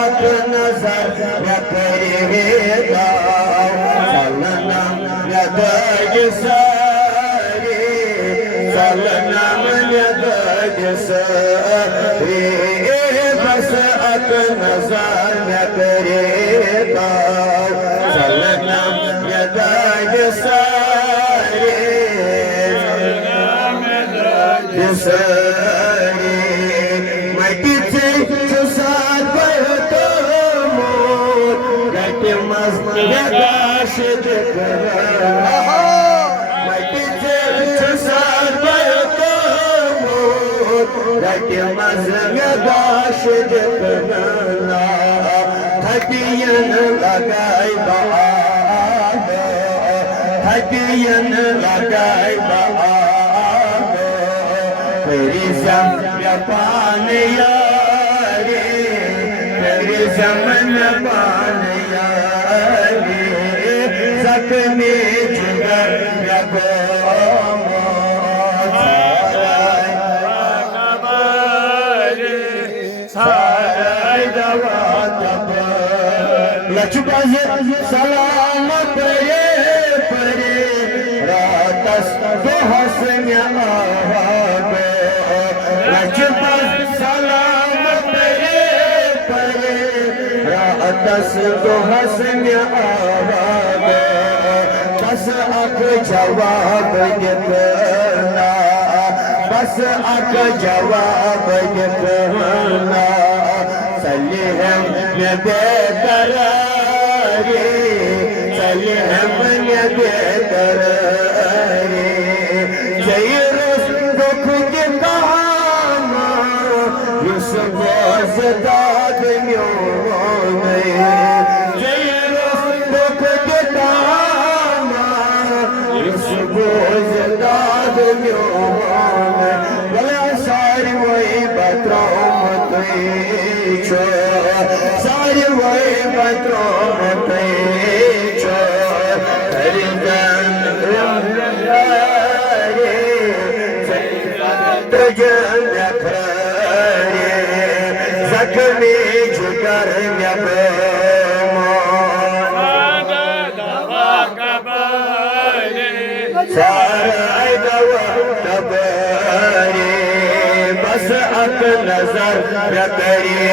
अक नजर मैं करेगा चलना नदज सारे चलना नदज सारे बस अक नजर मैं करेगा चलना नदज सारे सारे मटी से साथ तो मोर रटे मस्त गाश मटी से साथ तो मोर रटे मस्त गाश थकियन लगाई बाग थकियन लगाई बाग तेरी समझ पान यारे तेरी समझ पान यारे जख्मी जिगर रखो लक्ष्मण सलाम परे परे रातस दो हसन सलाम परे परे रातस दो हसन बस अक जवाब देना बस अक जवाब देना चले हम बेकरारे चले हम बेकरारे जय रोज दुख के काम युसुफ दाद में जय रोज दुख के काम युसुफ दाद में भला सारी वही बतराओ सारी वही बतराओ जख्मी जिगर सारे बस अक नजर करे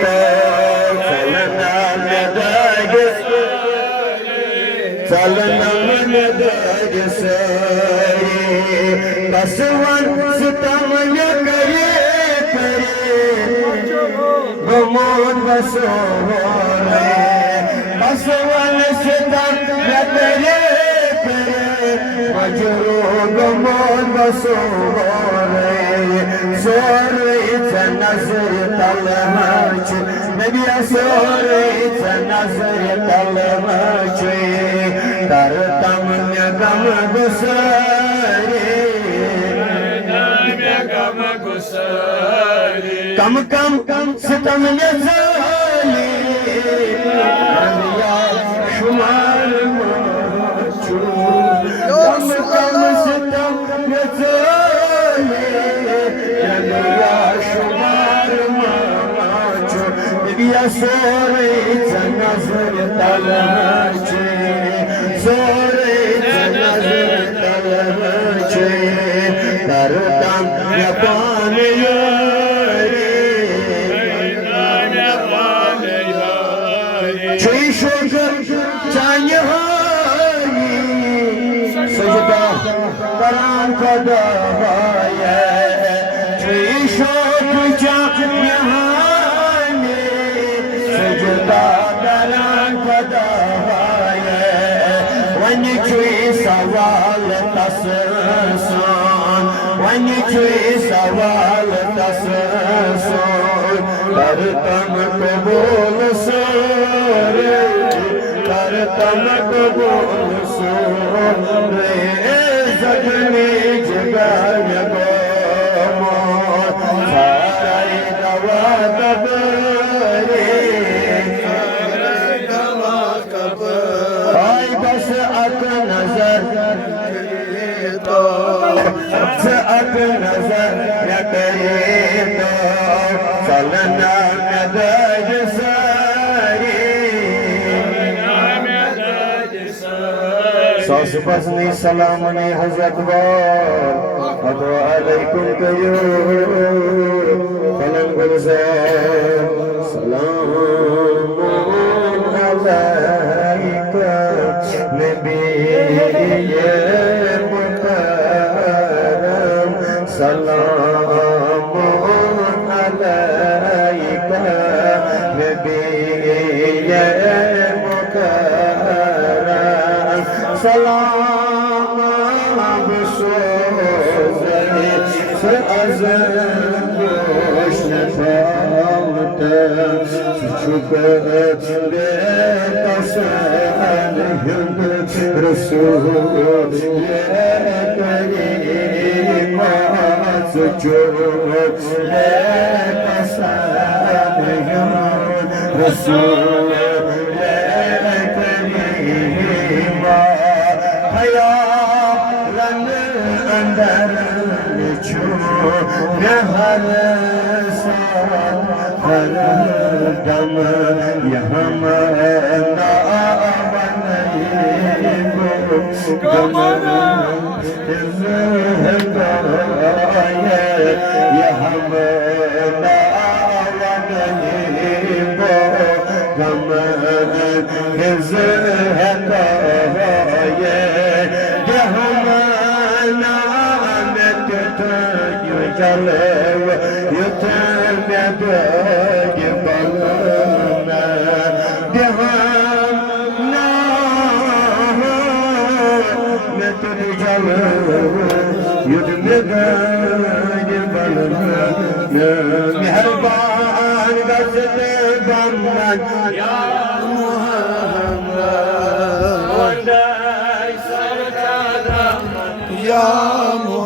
तो चलना नदज सारे बस वन सितम करे मोन बसो बसवन सितम करे मजरू मोन बसो सोर नजर तलमच नबिया सोर नजर तलमच दर तम गम गुसरे गम गुसरे कम कम कम सितम नजली शुमार मचू कम कम सितम नजली शुमार मचू नबिया सोरे नजर तलमच सोरे नजर तलमच दर तम पान सजदा करान खदा शोक जहाने सजदा करान खदा वन सवाल तसान वन सवाल तसान कर तम कबूल सोरे कर तम कबूल सोरे जख्मी जिगर सारे दवा कबरे आई बस अक नजर तो अक नजर करे तो चलना नजर Sasıpasını selamını Hazret var Adu aleykum kıyur Falan güzel Selamun aleyke Nebiyye mukarrem Selamun aleyke Nebiyye mukarrem Salam bu sözleri Sözün boş nefalde Küçük ötüde tasen Hündür Resulü'ye kerimat Küçük'e tasen Hündür Resulü'ye kerimat Hayalını önderli ne harsan her damı yahamına abanayım Gamanın zühdaye yahamına abanayım Gamanın zühdaye Yutem yedegi balına Devam Metin calı Yutem yedegi balına Mihriban gazete banman Ya Muhammed Ya Muhammed